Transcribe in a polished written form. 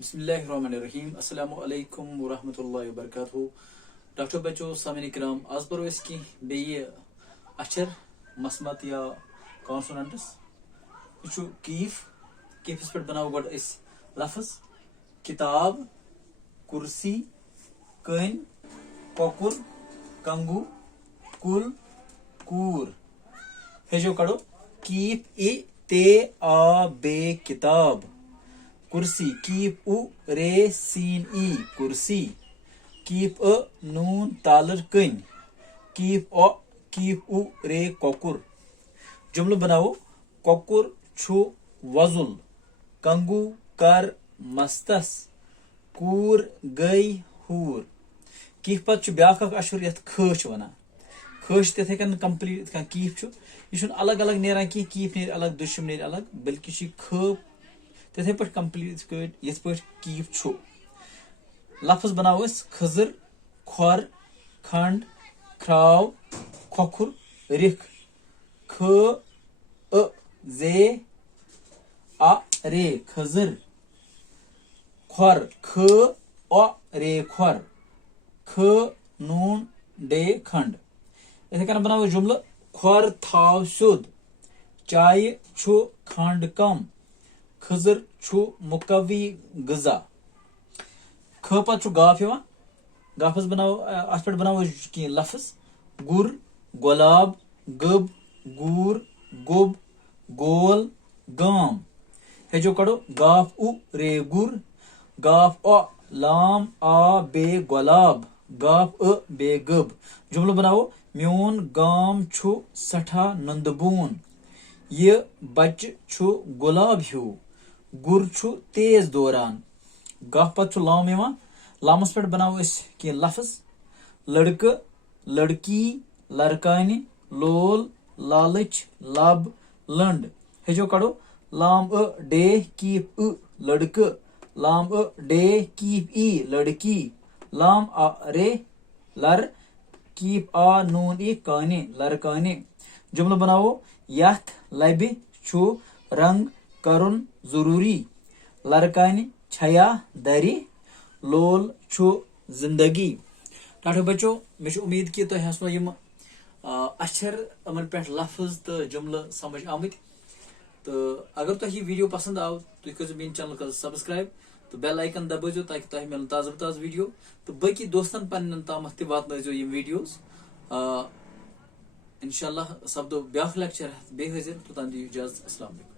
बिस्मिल्लाहिर्रहमानिर्रहीम अस्सलामु अलैकुम वरहमतुल्लाहि वबरकातुहू। डॉक्टर बच्चों सामिन इकराम आज पर इसकी बेये अचर मसमत या कॉन्सोनेंट्स यह कीफ पे बनाओ गो लफ्ज किताब कुर्सी कन कोकुर कंगू कुल कूर हेजो कड़ो कीफ इ ते आ बे किताब कुर्सी कीप उ रे सीन ई कुर्सी कीप अ नून तालर कन कीप उ रे कोकुर। जुमलो बनाओ कोकुर छु वजुल कंगू कर मस्तस कूर गई हूर। कीफ पत ब्याख अशुर यथ खश वनान खश तथे कन कंप्लीट कीफ यह अलग अलग नेरान की कीफ नेर अलग दुशम नेर अलग बल्कि ख तथे पे कंप्लीट ये कीफ छु। लफ्ज बनाओ खजर खोर खंड खराव खोखुर रिख ख अ जे आ रे खजर खोर ख अ रे खोर ख नून डे खंड। इथे कन बनाओ जुमला खोर थाव सुद चाय छु खंड कम खजर छु मुकवी गजा। ख पत गाफ गाफस बनाओ अत पे बनाओ कह लफ्ज गुर गुलाब गब गूर गुब गोल गाम हेजो कड़ो गाफ उ रे गुर गाफ अ लाम आ बे गुलाब गाफ अ बे गब। जुमलो बनाओ म्योन गाम छु सठा नंदबून ये बच छु गुलाब ह्यू गुर छु तेज दौरान। गफ पत लाम लामस पे बनाओ कह लफ्ज लड़क लड़की लड़कानी लोल लालच लब लंड हेजो कड़ो लाम अ डे कीप उ लड़क लाम अ डे कीप ई लड़की लाम आ रे लर कीप आ नून ई काने लड़काने। जुमलो बनाओ यथ लबि छु रंग करुन जरूरी लड़कानी छया दरी लोल छु जिंदगी। टाटो बच्चों मे उम्मीद कि तुम हसो यम अचर अमन पे लफ्ज तो जुमल समझ आमत। तो अगर तुम यह वीडियो पसंद आव तुम कर मेन चैनल कर सब्सक्राइब तो बेल आइकन दबाजो ताकि तुम मिल ताज़ वीडियो तो बाकी दोस्तन पन्न ताम वातनो यम वीडियोस। इंशाल्लाह सब्दो ब्याख लेक्चर बे हाजिर तो तम दी इजाजत। अस्सलाम वालेकुम।